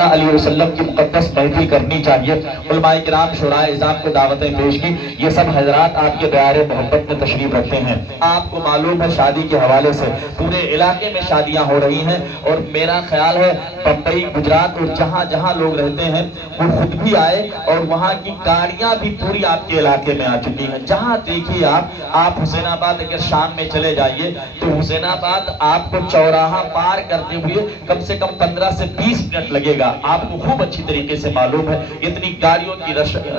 علیہ وسلم کی مقدس محفل کرنی چاہیے. علماء کرام شورائے اعظام کو دعوتیں پیش کی. یہ سب حضرات آپ کے دائرے محبت میں تشریف رکھتے ہیں. آپ کو معلوم ہے شادی کے حوالے سے پورے علاقے میں شادیاں ہو رہی ہیں، اور میرا خیال ہے بمبئی، گجرات اور جہاں جہاں لوگ رہتے ہیں وہ خود بھی آئے، اور وہاں کی گاڑیاں بھی پوری آپ کے علاقے میں آ چکی ہیں. جہاں دیکھیے آپ حسین آباد اگر شام میں چلے جائیے تو حسین آباد آپ کو چوراہا پار کرتے ہوئے کم سے کم 15 سے 20 منٹ لگے گا. آپ کو خوب اچھی طریقے سے معلوم ہے اتنی گاڑیوں کی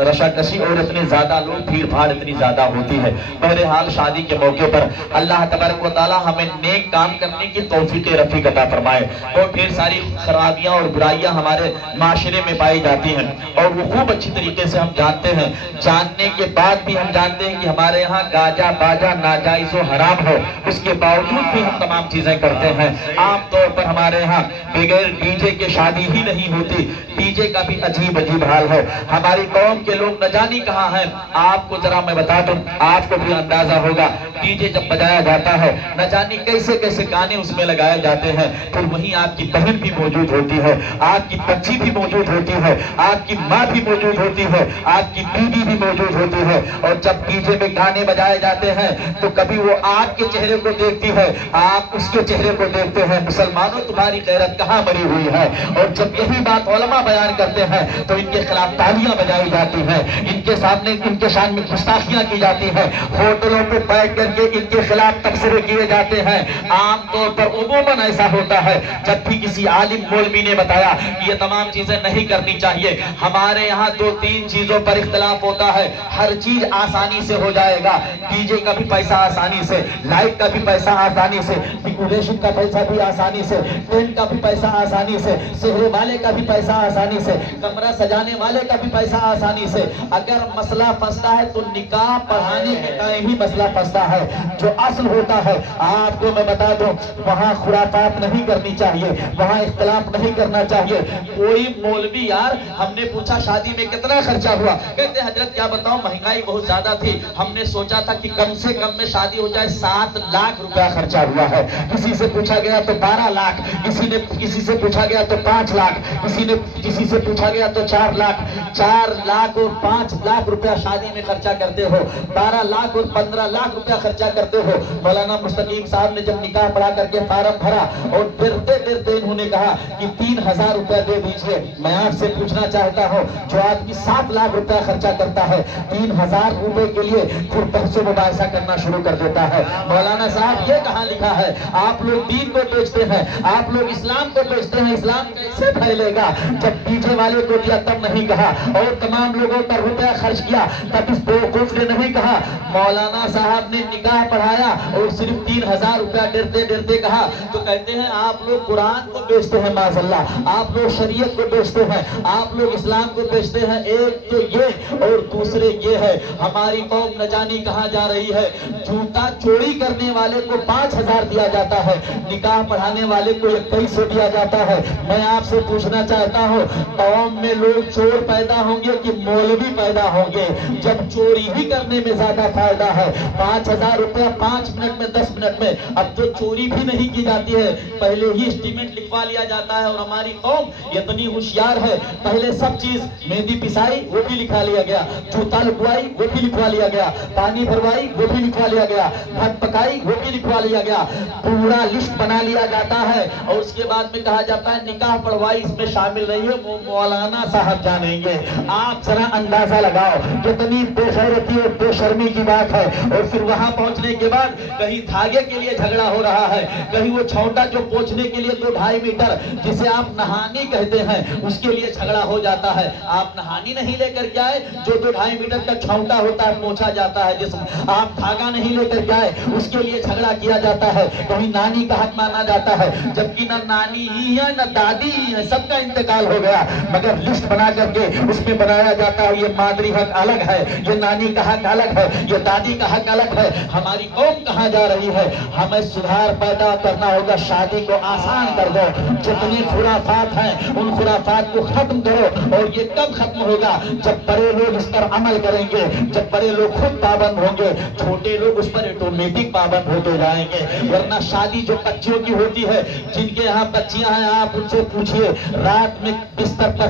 رشاکشی اور اتنے زیادہ لوگ، بھیڑ بھاڑ اتنی زیادہ ہوتی ہے. بہرحال شادی کے موقع پر اللہ تبارک و تعالی ہمیں نیک کام کرنے کی توفیق رفیق عطا فرمائے. اور ڈھیر ساری خرابیاں اور برائیاں ہمارے معاشرے میں پائی جاتی ہیں، اور وہ خوب اچھی طریقے سے ہم جانتے ہیں. جاننے کے بعد بھی ہم جانتے ہیں کہ ہمارے یہاں گاجا باجا ناجائز و حرام ہو، اس کے باوجود بھی ہم تمام چیزیں کرتے ہیں. عام طور پر ہمارے یہاں بغیر ڈی جے کے شادی ہی نہیں ہوتی. ڈی جے کا بھی عجیب عجیب حال ہے. ہماری قوم کے لوگ نہ جانی کہاں ہیں. آپ کو ذرا میں بتا دوں، آپ کو بھی اندازہ ہوگا ڈی جے جب بجایا جاتا ہے نہ جانی کیسے کیسے گانے اس میں لگائے جاتے ہیں. پھر وہیں آپ کی بہن بھی موجود ہوتی ہے، آپ کی بچی بھی موجود ہوتی ہے، آپ کی ماں بھی موجود ہوتی ہے، آپ کی بیوی بھی موجود ہوتی ہے. اور جب ڈی جے میں گانے بجائے جاتے ہیں تو کبھی وہ آپ کے چہرے کو دیکھتی ہے، آپ اس کے چہرے کو دیکھتے ہیں. مسلمانوں تمہاری غیرت کہاں مری ہوئی ہے. اور جب یہی بات علماء بیان کرتے ہیں تو ان کے خلاف تالیاں بجائی جاتی ہیں، ان کے سامنے ان کے شان میں گستاخیاں کی جاتی ہیں، ہوٹلوں پہ بیٹھ کر کے ان کے خلاف تبصرے کیے جاتے ہیں. عام طور پر عموماً ایسا ہوتا ہے جب بھی کسی عالم مولوی نے بتایا کہ یہ تمام چیزیں نہیں کرنی چاہیے. ہمارے یہاں 2-3 چیزوں پر اختلاف ہوتا ہے. ہر چیز آسانی سے ہو جائے گا. ڈی جے کا بھی پیسہ آسانی سے، لائٹ کا بھی پیسہ آسانی سے، ڈیکوریشن کا پیسہ بھی آسانی سے، ٹینٹ کا بھی پیسہ آسانی سے، سہرے والے کا بھی پیسہ آسانی سے، کمرہ سجانے والے کا بھی پیسہ آسانی سے. اگر مسئلہ پھنستا ہے تو نکاح پڑھانے کے ٹائم ہی مسئلہ پھنستا ہے. جو اصل ہوتا ہے آپ کو میں بتا دوں، وہاں خرافات نہیں کرنی چاہیے، وہاں اختلاف نہیں کرنا چاہیے. کوئی مولوی یار، ہم نے پوچھا شادی میں کتنا خرچہ ہوا، کہتے حضرت کیا بتاؤں مہنگائی بہت زیادہ تھی، ہم نے سوچا تھا کہ کم سے کم میں شادی ہو جائے 7 لاکھ روپیہ خرچہ ہوا ہے. کسی سے پوچھا گیا تو 12 لاکھ، کسی سے پوچھا گیا تو 5 لاکھ، کسی سے پوچھا گیا تو 4 لاکھ. 4 لاکھ اور 5 لاکھ روپیہ شادی میں خرچہ کرتے ہو، 12 لاکھ اور 15 لاکھ روپیہ خرچہ کرتے ہو. مولانا مستقیم صاحب نے جب نکاح پڑھا کر کے فارم بھرا اور ڈرتے ڈرتے انہوں نے کہا کہ 3000 روپیہ دے دیجیے. میں آپ سے پوچھنا چاہتا ہوں، جو آدمی 7 لاکھ روپیہ خرچہ کرتا ہے 3000 روپے کے لیے پھر بحث و مباحثہ کرنا شروع کر دیتا ہے. مولانا صاحب یہ کہاں لکھا ہے؟ آپ لوگ دین کو بیچتے ہیں، آپ لوگ اسلام کو بیچتے ہیں. اسلام کیسے پھیلے گا جب ڈی جے والے کو دیا تب نہیں کہا، اور تمام لوگوں پر روپیہ خرچ کیا تب اس بیوقوف نے نہیں کہا. مولانا صاحب نے نکاح پڑھایا اور صرف 3000 روپیہ ڈرتے ڈرتے کہا تو کہتے ہیں آپ لوگ قرآن کو بیچتے ہیں. معاذ اللہ، آپ لوگ شریعت کو بیچتے ہیں، آپ لوگ اسلام کو بیچتے ہیں. ایک تو یہ اور دوسرے یہ ہے ہماری قوم نہ جانی کہاں جا رہی ہے. جوتا چوری کرنے والے کو 5000 دیا جاتا ہے، نکاح پڑھانے والے کو 2100 دیا جاتا ہے. میں آپ سے پوچھنا چاہتا ہوں، قوم میں لوگ چور پیدا ہوں گے کہ مولوی پیدا ہوں گے؟ جب چوری ہی کرنے میں زیادہ فائدہ ہے، 5000 روپیہ 5 منٹ میں 10 منٹ میں. اب تو چوری بھی نہیں کی جاتی ہے، پہلے ہی اسٹیٹمنٹ لکھوا لیا جاتا ہے. اور ہماری قوم اتنی ہوشیار ہے، پہلے سب چیز مہندی پسائی وہ بھی لکھا لیا گیا، جوتا لگوائی وہ بھی لکھوا لیا گیا، پانی بھروائی وہ بھی لکھوا لیا گیا، بھت پکائی وہ بھی لکھوا لیا گیا. پورا لسٹ بنا لیا جاتا ہے اور اس کے بعد میں کہا جاتا ہے نکاح پڑھوائی اس میں شامل نہیں ہے، وہ مولانا صاحب جانیں گے. آپ ذرا اندازہ لگاؤ کتنی بے غیرتی اور بے شرمی کی بات ہے. اور پھر وہاں پہنچنے کے بعد کہیں دھاگے کے لیے جھگڑا ہو رہا ہے، کہیں وہ چھونٹا جو پہنچنے کے لیے 2-2.5 میٹر جسے آپ نہانی کہتے ہیں اس کے لیے جھگڑا ہو جاتا ہے. آپ نہانی نہیں لے کر کے آئے، جو 2-2.5 میٹر کا چھونٹا ہوتا ہے پہنچا جاتا ہے جسم، آپ دھاگا نہیں لے کر کے آئے، اس کے لیے جھگڑا کیا جاتا ہے. کہیں نانی کا حق مانا جاتا ہے، جبکہ نہ نانی ہی ہے نہ دادی ہی ہے، سب کا انتقال ہو گیا. مگر لسٹ بنا کر کے اس میں بنایا جاتا ہے یہ مادری حق الگ ہے، یہ نانی کا حق الگ ہے، یہ دادی کا حق الگ ہے. ہماری قوم کہاں جا رہی ہے؟ ہمیں سدھار پیدا کرنا ہوگا. شادی کو آسان کر دو، جتنی خرافات ہیں ان خرافات کو ختم کرو. اور یہ کب ختم ہوگا؟ جب بڑے لوگ اس پر عمل کریں گے، جب بڑے لوگ خود پابند ہوں گے، چھوٹے لوگ اس پر آٹومیٹک پابند ہوتے جائیں گے. ورنہ شادی جو بچیوں کی ہوتی ہے، جن کے یہاں بچیاں ہیں آپ ان سے پوچھئے رات میں بستر پر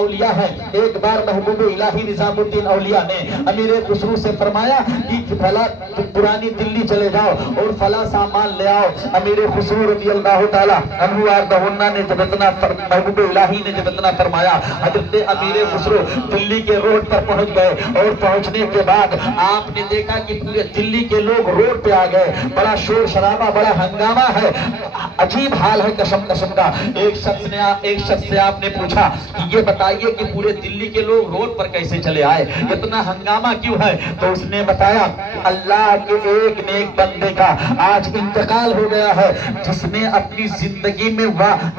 اولیاء ہے. ایک بار محبوب الہی نظام الدین اولیاء نے امیر خسرو سے فرمایا کہ فلاں پرانی دلی چلے جاؤ اور فلاں سامان لے آؤ. امیر خسرو رضی اللہ تعالی عنہ وارضہ نے جب اتنا محبوب الہی نے جب اتنا فرمایا، حضرت امیر خسرو دلی کے روڈ پر پہنچ گئے اور پہنچنے کے بعد آپ نے دیکھا کہ پورے دلی کے لوگ روڈ پہ آ گئے. بڑا شور شرابہ، بڑا ہنگامہ ہے، عجیب حال ہے قسم قسم کا. ایک شخص سے آپ نے پوچھا کہ یہ بتائیے کہ پورے دلی کے لوگ روڈ پر کیسے چلے آئے، اتنا ہنگامہ کیوں ہے؟ تو اس نے بتایا اللہ کے ایک نیک بندے کا آج انتقال ہو گیا ہے، جس نے اپنی زندگی میں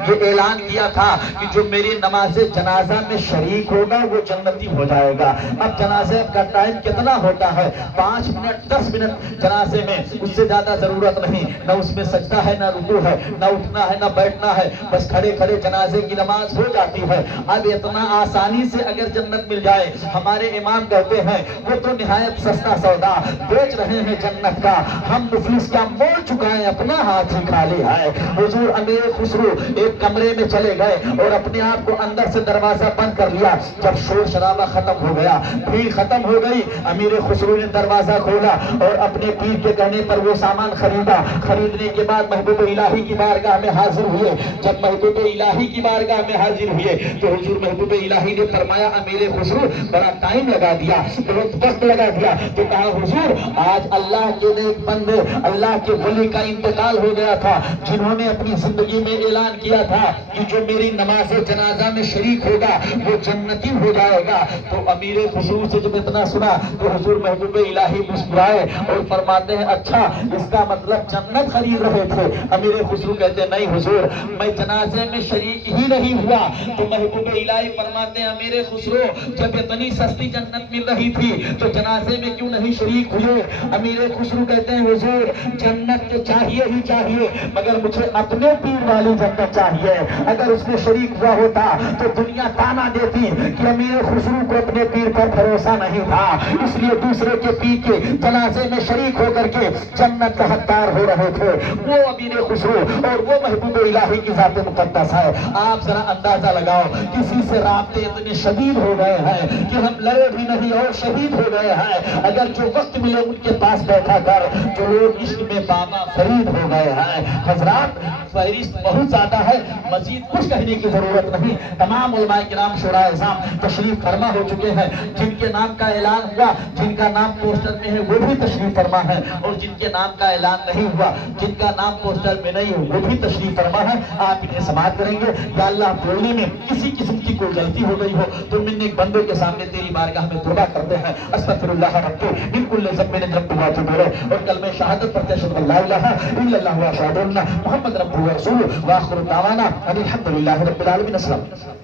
یہ اعلان کیا تھا کہ جو میری نماز جنازہ میں شریک ہوگا وہ جنتی ہو جائے گا. اب جنازے کا ٹائم کتنا ہوتا ہے؟ 5 منٹ 10 منٹ جنازے میں، اس سے زیادہ ضرورت نہیں. نہ اس میں سجدہ ہے، نہ رکوع ہے، نہ اٹھنا ہے، نہ بیٹھنا ہے، بس کھڑے کھڑے جنازے کی نماز ہو جاتی ہے. اب اتنا آسانی سے اگر جنت مل جائے، ہمارے امام کہتے ہیں وہ تو نہایت سستا سودا بیچ رہے ہیں جنت کا، ہم مفلس کیا مول چکائیں، اپنا ہاتھ ہی خالی ہے. حضور امیر خسرو ایک کمرے میں چلے گئے اور اپنے آپ کو اندر سے دروازہ بند کر لیا. جب شور شرابہ ختم ہو گیا، بھیڑ ختم ہو گئی، امیر خسرو نے دروازہ کھولا اور اپنے پیر کے کہنے پر وہ سامان خریدا. خریدنے کے بعد محبوب الہی کی بارگاہ میں حاضر ہوئے. جب محبوب الہی کی بارگاہ میں حاضر ہوئے تو حضور محبوب الہی نے فرمایا امیر خسرو بڑا ٹائم لگا دیا، بہت وقت لگا دیا. تو کہا حضور آج اللہ کے نیک بندے، اللہ کے ولی کا انتقال ہو گیا تھا، جنہوں نے اپنی زندگی میں اعلان کیا تھا کہ جو میری نماز جنازہ میں شریک ہوگا وہ جنتی ہو جائے گا. تو امیر خسرو سے جب اتنا سنا تو حضور محبوب الہی مسکرائے اور فرماتے ہیں اچھا اس کا مطلب جنت خرید رہے تھے. امیر خسرو کہتے نہیں حضور میں جنازے میں شریک ہی نہیں ہوا. تو محبوب الہی فرماتے ہیں امیر خسرو جب اتنی سستی جنت مل رہی تھی تو جنازے میں کیوں نہیں شریک ہوئے؟ امیر خسرو کہتے ہیں حضور جنت تو چاہیے ہی چاہیے، مگر مجھے اپنے پیر والی جنت چاہیے. اگر اس میں شریک ہوا ہوتا تو دنیا تانا دیتی کہ امیر خسرو کو اپنے پیر پر بھروسہ نہیں تھا، اس لیے دوسرے کے پیر کے جنازے میں شریک ہو کر کے جنت کا حقدار ہو رہے تھے. وہ امیر خسرو اور وہ محبوب الہی کی ذات مقدس ہے. آپ ذرا اندازہ لگاؤ کسی سے رابطے اتنے شدید ہو گئے ہیں کہ ہم لڑے بھی نہیں اور شہید ہو گئے ہیں. اگر جو وقت ملے ان کے پاس بیٹھا کر جو لوگ عشق میں بابا فرید ہو گئے ہیں. حضرات فہرست بہت زیادہ ہے، مزید کچھ کہنے کی ضرورت نہیں. تمام علماء کرام شورائے عظام تشریف فرما ہو چکے ہیں. جن کے نام کا اعلان ہوا، جن کا نام پوسٹر میں ہے وہ بھی تشریف فرما ہے، اور جن کے نام کا اعلان نہیں ہوا، جن کا نام پوسٹر میں نہیں ہو وہ بھی تشریف فرما ہے. آپ انہیں سماعت کریں گے. یا اللہ بولنے میں کسی قسم کی کوئی غلطی ہو گئی ہو تو من ایک بندے کے سامنے تیری بارگاہ میں توبہ کرتے ہیں. استغفر اللہ ربی من کل ذنب نجمت واتوب الیہ، اور کلمہ شہادت پڑھتے ہیں اشہد ان لا الہ الا اللہ واشہد ان محمد رسول اللہ. واخر دعوانا ان الحمد للہ رب العالمین. السلام.